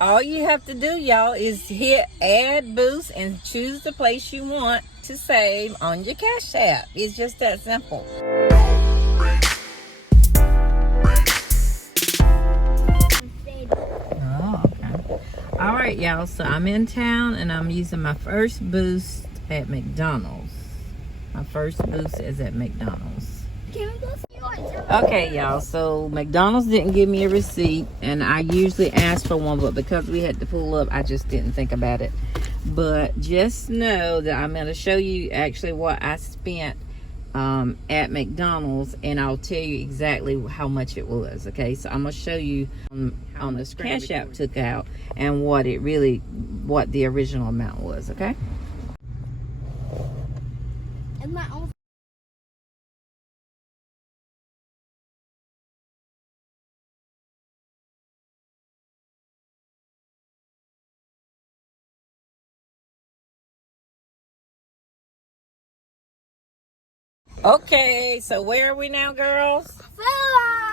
All you have to do, y'all, is hit add boost and choose the place you want to save on your Cash App. It's just that simple. Oh, okay. All right, y'all. So I'm in town and I'm using my first boost at McDonald's. My first boost is at McDonald's. Can we go see what? Okay, y'all. So McDonald's didn't give me a receipt, and I usually ask for one, but because we had to pull up, I just didn't think about it. But just know that I'm going to show you actually what I spent at McDonald's, and I'll tell you exactly how much it was. Okay, so I'm going to show you on this Cash App took out and what the original amount was. Okay. And my own. Okay, so where are we now, girls? Food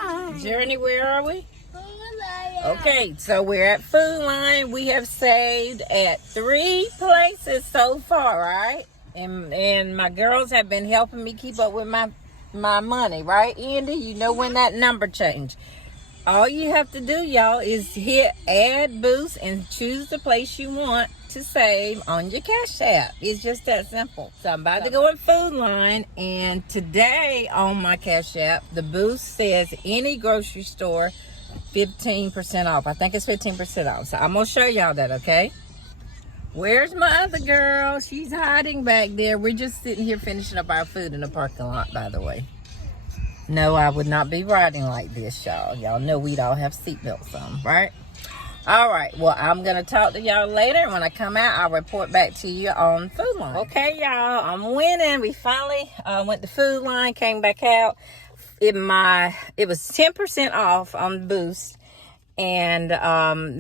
Line. Journey, where are we? Food Line. Okay, so we're at Food Line. We have saved at 3 places so far, right? And my girls have been helping me keep up with my money, right, Andy? You know when that number changed. All you have to do, y'all, is hit add boost and choose the place you want to save on your Cash App. It's just that simple. So I'm about to go in Food Line, and today on my Cash App, the boost says any grocery store 15% off. I think it's 15% off. So I'm gonna show y'all that, okay? Where's my other girl? She's hiding back there. We're just sitting here finishing up our food in the parking lot, by the way. No, I would not be riding like this, y'all. Y'all know we'd all have seatbelts on, right? All right, well, I'm going to talk to y'all later. When I come out, I'll report back to you on Food Line. Okay, y'all, I'm winning. We finally went to Food Line, came back out. It was 10% off on the boost, and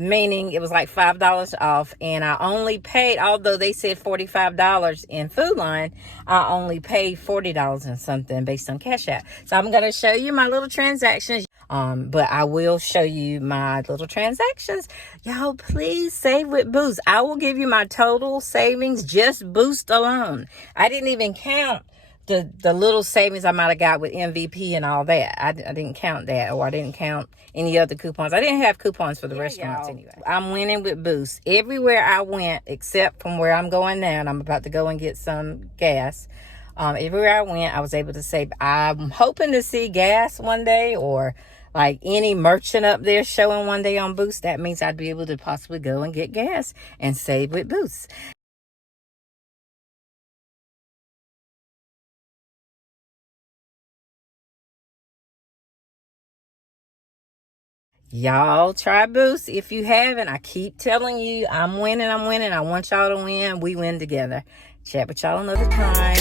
meaning it was like $5 off, and I only paid, although they said $45 in Food Line, I only paid $40 and something based on Cash App. So I'm going to show you my little transactions, but I will show you my little transactions. Y'all, please save with Boost. I will give you my total savings, just Boost alone. I didn't even count the little savings I might have got with MVP and all that. I didn't count that, or I didn't count any other coupons. I didn't have coupons for the restaurants anyway. I'm winning with Boost. Everywhere I went, except from where I'm going now, and I'm about to go and get some gas. Everywhere I went, I was able to save. I'm hoping to see gas one day, or like any merchant up there showing one day on Boost. That means I'd be able to possibly go and get gas and save with Boost. Y'all try Boost if you haven't. I keep telling you, I'm winning. I want y'all to win. We win together. Chat with y'all another time.